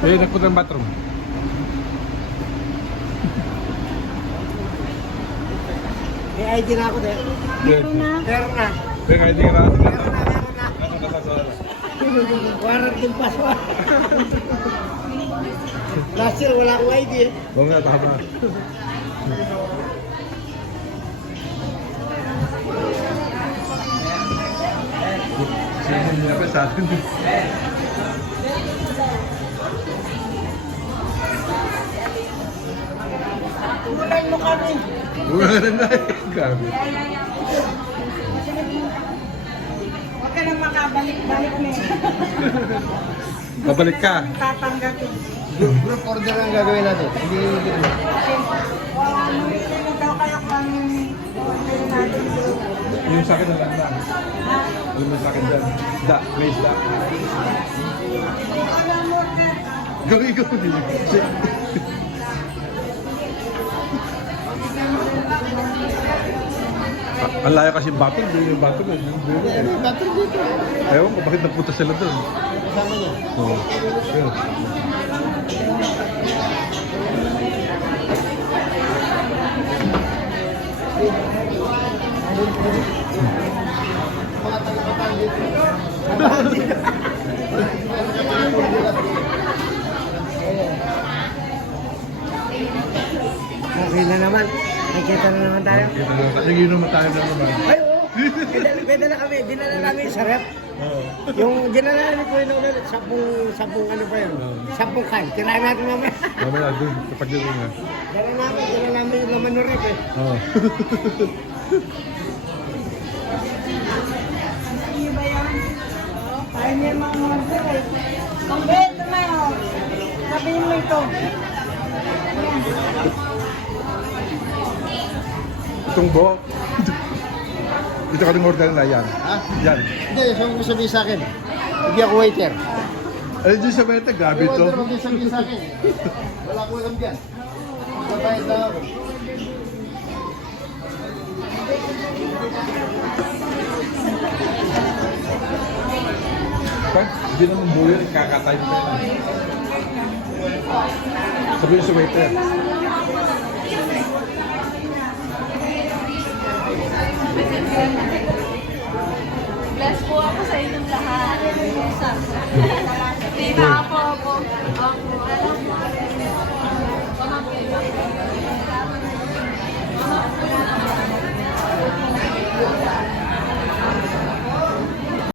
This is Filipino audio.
Eh, nagpunta ng bathroom. May ID na ako din. Meron na. Meron na. Teka, hindi ka na. Meron na. Warrant yung passport. Last year, wala akong ID eh. Oo nga, tama. Sino niya pa sa atin? Tulay mo kami. Wala na na eh. Grabe. Huwag ka nang makabalik-balik na eh. Babalik ka. Tatanggapin. Group order ang gagawin natin. Hindi hindi. Sino daw kaya kung order natin? Yung sa akin na lang lang. Yung sa akin dyan. Da, place da. Alam mo, order. Gawin ko. Ang layo kasi battle, hindi yung battle eh. Ano yung battery dito? Ewan ko, bakit nagpunta sila doon? Kasama niya. Oo. Yun. Mga tagapatan dito. Okay na naman. Nakita na naman tayo. Sige naman tayo na naman. Ay, oo. Pwede na kami. Dinala namin sa rep. Oo. Yung dinala namin ko yun ulit. Sampung ano pa yun? Oo. Sampung kan. Tirahan natin mamaya. Mamaya doon, kapag yun nga. Dala namin yung laman ng rep eh. Oo. Sige ba yan? Ayaw niya mga order eh. Ang bed na yun. Sabihin mo ito. Itong bo. Dito ka rin order na yan. Ha? Yan. Hindi, sabi mo sabihin sa akin. Hindi ako waiter. Ay, dyan sa Meta, grabe ito. Order mo sabihin sa akin. Wala akong alam dyan. Babayad lang ako. Pag hindi naman buo yun, kakatime pa yun. Sabihin sa waiter. Bless po ako sa inyong lahat.